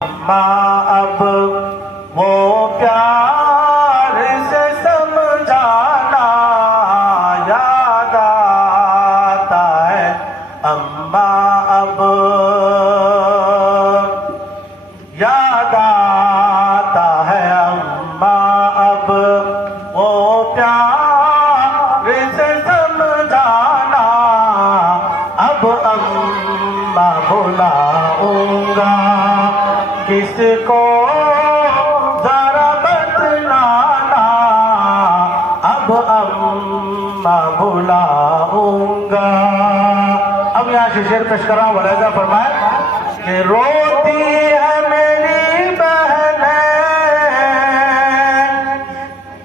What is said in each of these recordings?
माँ अब वो प्यार से समझाना याद आता है। अम्मा अब याद आता है। अम्मा अब वो प्यार से समझाना। अब अम्मा बुलाऊंगा किसको जरा बतलाना। अब अम्मा बुलाऊंगा। अब यहाँ से शेर पेश कर रहा हूँ, वलीज़ा फरमाए कि रोती है मेरी बहनें,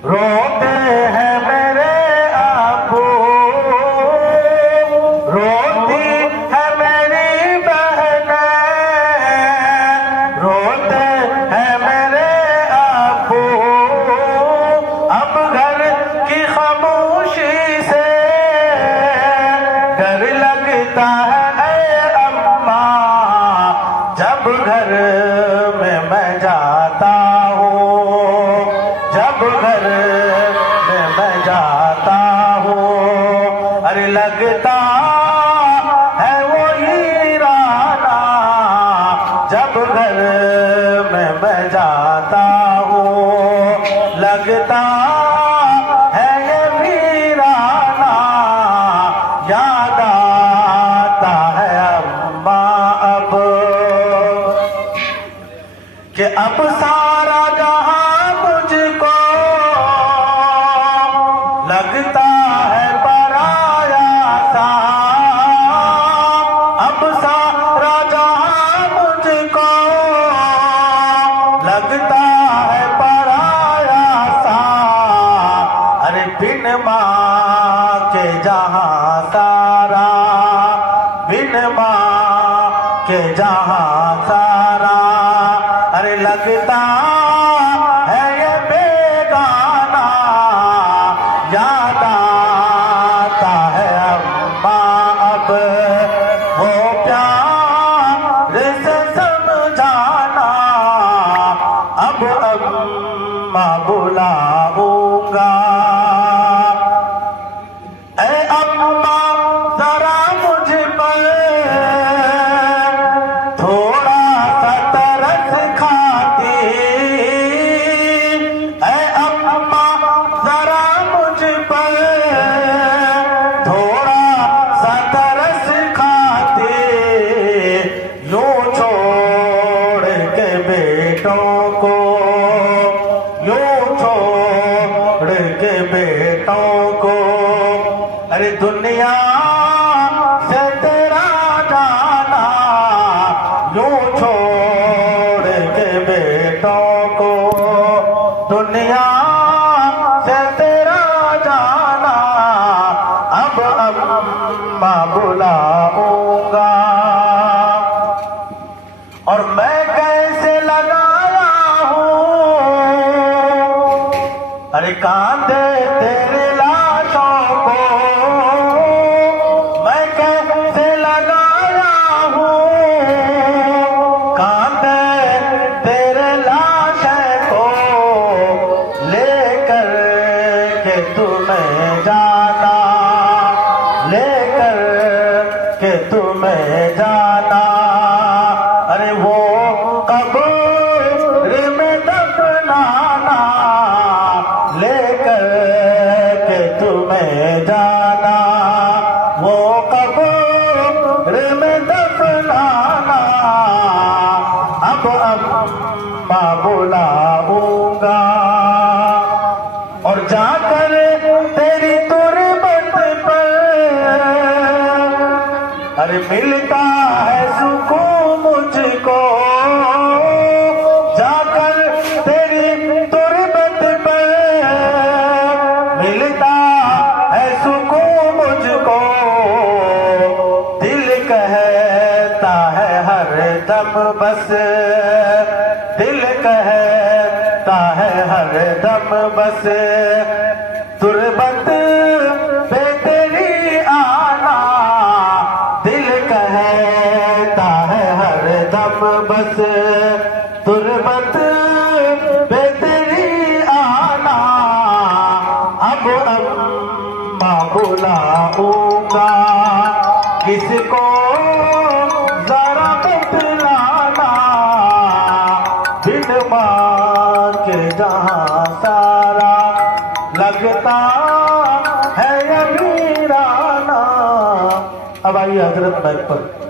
रोते हैं मेरे अबू, रोती है मेरी बहनें, रोते हैं मेरे अबू। अब घर की खामोशी से डर लगता है अम्मा, जब घर में मैं जाता हूँ, जब घर में मैं जाता हूँ। अरे लगता है वो हीराना, जब घर में मैं जाता हूँ। लगता है ये वीराना, याद आता है अम्मा अब कि अब सारा जहां मुझको लगता है पराया सा। अब सारा जहां मुझको लगता है पराया सा। अरे बिन माँ के जहां सारा, बिन माँ के जहां सारा। अरे लगता है ये बेगाना, याद आता है अम्मा अब वो प्यार से समझाना। अब अम्मा बुलाऊंगा। ऐ अम्मा जरा मुझ पर थोड़ा सा तरस खाती। ऐ अम्मा जरा मुझ पर थोड़ा सा तरस खाती। यूं छोड़ के बेटों को, यूं छोड़ के बेटों को। अरे दुनिया से तेरा जाना, यूं छोड़ के बेटों को। दुनिया से तेरा जाना, अब अम्मा बुलाऊंगा। और मैं कैसे लगाया हूँ, अरे कांधे तेरे लाशों को। मैं कैसे लगाया हूँ कांधे तेरे लाशों को। लेकर के तुम्हें जाना, लेकर के तुम्हें जाना। अरे वो कब्र में दफनाना, लेकर के तुम्हें जाना। वो कब्र में दफनाना, अब अम्मा बुलाऊंगा। और जाकर तेरी तुरबत पर अरे मिलता है सुकून मुझको। जाकर तेरी तुरबत पर मिलता है सुकून मुझको। दिल कहता है हर दम बस, दिल कहता है हर दम बस। तुरबत पे तेरी आना, दिल कहता है हर दम बस तुरबत पे तेरी आना, अब अम्मा बुलाऊंगा, किसको जरा बतलाना, बिन मां के जहां सारा लगता है ये वीराना। अब आइए हजरत महल पर।